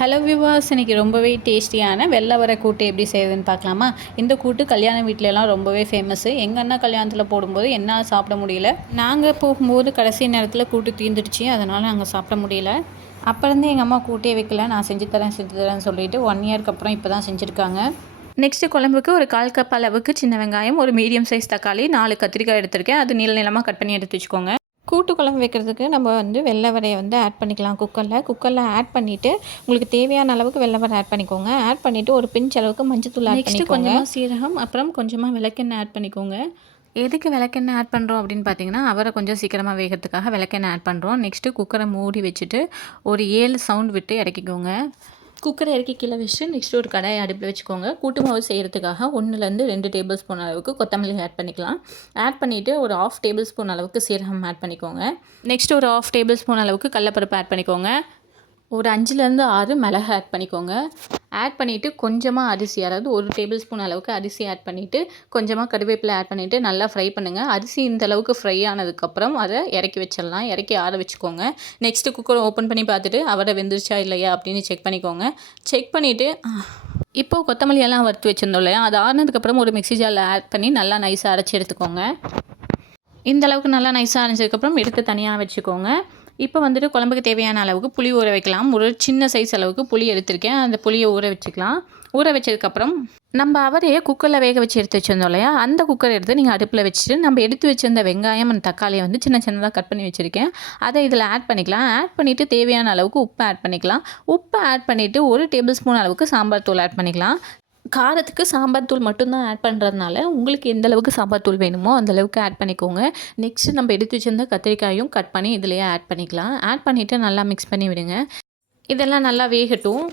Hello விவாஸ் இன்னைக்கு ரொம்பவே டேஸ்டியான வெள்ளை வர கூட்டு எப்படி செய்யுதுன்னு பார்க்கலாமா? இந்த கூட்டு கல்யாண வீட்டிலலாம் ரொம்பவே ஃபேமஸ்ஸு எங்கள் அண்ணா கல்யாணத்தில் போடும்போது என்னால் சாப்பிட முடியல. நாங்கள் போகும்போது கடைசி நேரத்தில் கூட்டு தீர்ந்துடுச்சு அதனால் நாங்கள் சாப்பிட முடியல. அப்போருந்து எங்கள் அம்மா கூட்டே வைக்கல. நான் செஞ்சு தரேன் செஞ்சு தரேன்னு சொல்லிட்டு ஒன் இயர்க்கு அப்புறம் இப்போ தான் செஞ்சுருக்காங்க. நெக்ஸ்ட்டு குழம்புக்கு ஒரு கால் கப் அளவுக்கு சின்ன வெங்காயம் ஒரு மீடியம் சைஸ் தக்காளி நாலு கத்திரிக்காய் எடுத்திருக்கேன். அது நீள நீளமாக கட் பண்ணி எடுத்து வச்சுக்கோங்க. கூட்டு குழம்பு வைக்கிறதுக்கு நம்ம வந்து வெள்ளை வரையை வந்து ஆட் பண்ணிக்கலாம் குக்கரில். குக்கரில் ஆட் பண்ணிவிட்டு உங்களுக்கு தேவையான அளவுக்கு வெள்ளை வரை ஆட் பண்ணிக்கோங்க. ஆட் பண்ணிவிட்டு ஒரு பிஞ்ச் அளவுக்கு மஞ்சத்தூள் ஆட் பண்ணி கொஞ்சமாக சீரகம் அப்புறம் கொஞ்சமாக விளக்கெண்ணெய் ஆட் பண்ணிக்கோங்க. எதுக்கு விளக்கெண்ணெய் ஆட் பண்ணுறோம் அப்படின்னு பார்த்தீங்கன்னா அவரை கொஞ்சம் சீக்கிரமாக வேகிறதுக்காக விளக்கெண்ணெய் ஆட் பண்ணுறோம் நெக்ஸ்ட்டு குக்கரை மூடி வச்சுட்டு ஒரு ஏழு சவுண்ட் விட்டு இறக்கிக்கோங்க. குக்கரை இறக்கி கீழே வச்சுட்டு நெக்ஸ்ட் ஒரு கடாயை அடுப்பில் வச்சுக்கோங்க. கூட்டு மாவு செய்கிறதுக்காக ஒன்றுலேருந்து ரெண்டு டேபிள் ஸ்பூன் அளவுக்கு கொத்தமல்லி ஆட் பண்ணிக்கலாம். ஆட் பண்ணிவிட்டு ஒரு ஆஃப் டேபிள் ஸ்பூன் அளவுக்கு சீரகம் ஆட் பண்ணிக்கோங்க. நெக்ஸ்ட் ஒரு ஆஃப் டேபிள் ஸ்பூன் அளவுக்கு கடலப்பருப்பு ஆட் பண்ணிக்கோங்க. ஒரு அஞ்சுலேருந்து ஆறு மிளகு ஆட் பண்ணிக்கோங்க. ஆட் பண்ணிவிட்டு கொஞ்சமாக அரிசி அதாவது ஒரு டேபிள் ஸ்பூன் அளவுக்கு அரிசி ஆட் பண்ணிவிட்டு கொஞ்சமாக கருவேப்பிலை ஆட் பண்ணிவிட்டு நல்லா ஃப்ரை பண்ணுங்கள் அரிசி இந்த அளவுக்கு ஃப்ரை ஆனதுக்கப்புறம் அதை இறக்கி வச்சிடலாம். இறக்கி ஆற வச்சுக்கோங்க. நெக்ஸ்ட்டு குக்கரை ஓப்பன் பண்ணி பார்த்துட்டு அவரை வெந்துருச்சா இல்லையா அப்படின்னு செக் பண்ணிக்கோங்க. செக் பண்ணிவிட்டு இப்போது கொத்தமல்லி எல்லாம் வறுத்து வச்சுருந்தோம் இல்லையா? அது ஆறினதுக்கப்புறம் ஒரு மிக்ஸி ஜாரில் ஆட் பண்ணி நல்லா நைஸாக அரைச்சி எடுத்துக்கோங்க. இந்த அளவுக்கு நல்லா நைஸாக அரைஞ்சதுக்கப்புறம் எடுத்து தனியாக வச்சுக்கோங்க. இப்போ வந்துட்டு குழம்புக்கு தேவையான அளவுக்கு புளி ஊற வைக்கலாம். ஒரு சின்ன சைஸ் அளவுக்கு புளி எடுத்திருக்கேன். அந்த புளியை ஊற வச்சுக்கலாம். ஊற வச்சதுக்கப்புறம் நம்ம அவரையே குக்கரில் வேக வச்சு எடுத்து வச்சுருந்தோம் இல்லையா? அந்த குக்கர் எடுத்து நீங்கள் அடுப்பில் வச்சுட்டு நம்ம எடுத்து வச்சிருந்த வெங்காயம் அந்த தக்காளியை வந்து சின்ன சின்னதாக கட் பண்ணி வச்சுருக்கேன். அதை இதில் ஆட் பண்ணிக்கலாம். ஆட் பண்ணிவிட்டு தேவையான அளவுக்கு உப்பு ஆட் பண்ணிக்கலாம். உப்பு ஆட் பண்ணிவிட்டு ஒரு டேபிள் ஸ்பூன் அளவுக்கு சாம்பார் தூள் ஆட் பண்ணிக்கலாம். காரத்துக்கு சாம்பார் தூள் மட்டும்தான் ஆட் பண்ணுறதுனால உங்களுக்கு எந்த அளவுக்கு சாம்பார் தூள் வேணுமோ அந்த அளவுக்கு ஆட் பண்ணிக்கோங்க. நெக்ஸ்ட் நம்ம எடுத்து வச்சிருந்த கத்திரிக்காயும் கட் பண்ணி இதிலேயே ஆட் பண்ணிக்கலாம். ஆட் பண்ணிவிட்டு நல்லா மிக்ஸ் பண்ணி விடுங்க. இதெல்லாம் நல்லா வேகட்டும்.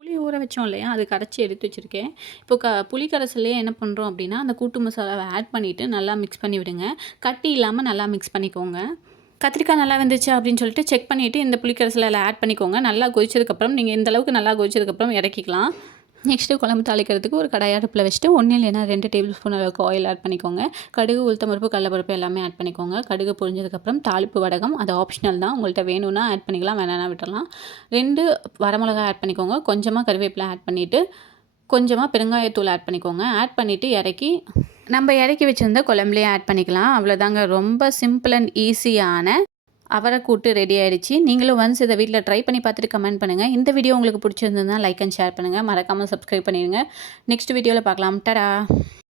புளி ஊற வச்சோம் இல்லையா? அது கரைச்சி எடுத்து வச்சுருக்கேன். இப்போ க புளி கரைசல்லையே என்ன பண்ணுறோம் அப்படின்னா அந்த கூட்டு மசாலாவை ஆட் பண்ணிவிட்டு நல்லா மிக்ஸ் பண்ணி விடுங்க. கட்டி இல்லாமல் நல்லா மிக்ஸ் பண்ணிக்கோங்க. கத்திரிக்காய் நல்லா வந்துச்சு அப்படின்னு சொல்லிட்டு செக் பண்ணிவிட்டு இந்த புளிக்கரசில் ஆட் பண்ணிக்கோங்க. நல்லா கொதிச்சதுக்கப்புறம் நீங்கள் இந்த அளவுக்கு நல்லா கொதிச்சதுக்கப்புறம் இறக்கிக்கலாம். நெக்ஸ்ட்டு குழம்பு தாளிக்கிறதுக்கு ஒரு கடாய் அடுப்பில் வச்சுட்டு ஒன்றும் இல்லைனா ரெண்டு டேபிள் ஸ்பூன் அளவுக்கு ஆயில் ஆட் பண்ணிக்கோங்க. கடுகு உளுத்தம்பருப்பு கடலப்பருப்பு எல்லாமே ஆட் பண்ணிக்கோங்க. கடுகு பொரிஞ்சதுக்கப்புறம் தாளிப்பு வடகம் அது ஆப்ஷனல் தான். உங்கள்கிட்ட வேணும்னா ஆட் பண்ணிக்கலாம் வேணாம்னா விட்டுறலாம். ரெண்டு வரமிளகா ஆட் பண்ணிக்கோங்க. கொஞ்சமாக கருவேப்பிலை ஆட் பண்ணிவிட்டு கொஞ்சமாக பெருங்காயத்தூள் ஆட் பண்ணிக்கோங்க. ஆட் பண்ணிவிட்டு இறக்கி நம்ம இறக்கி வச்சுருந்த குழம்புலேயே ஆட் பண்ணிக்கலாம். அவ்வளோதாங்க ரொம்ப சிம்பிள் அண்ட் ஈஸியான அவரை கூட்டு ரெடி ஆகிடுச்சி நீங்களும் ஒன்ஸ் இதை வீட்டில் ட்ரை பண்ணி பார்த்துட்டு கமெண்ட் பண்ணுங்கள் இந்த வீடியோ உங்களுக்கு பிடிச்சிருந்ததுன்னா லைக் அண்ட் ஷேர் பண்ணுங்கள் மறக்காமல் சப்ஸ்கிரைப் பண்ணிடுங்க. நெக்ஸ்ட் வீடியோவில் பார்க்கலாம். டடா!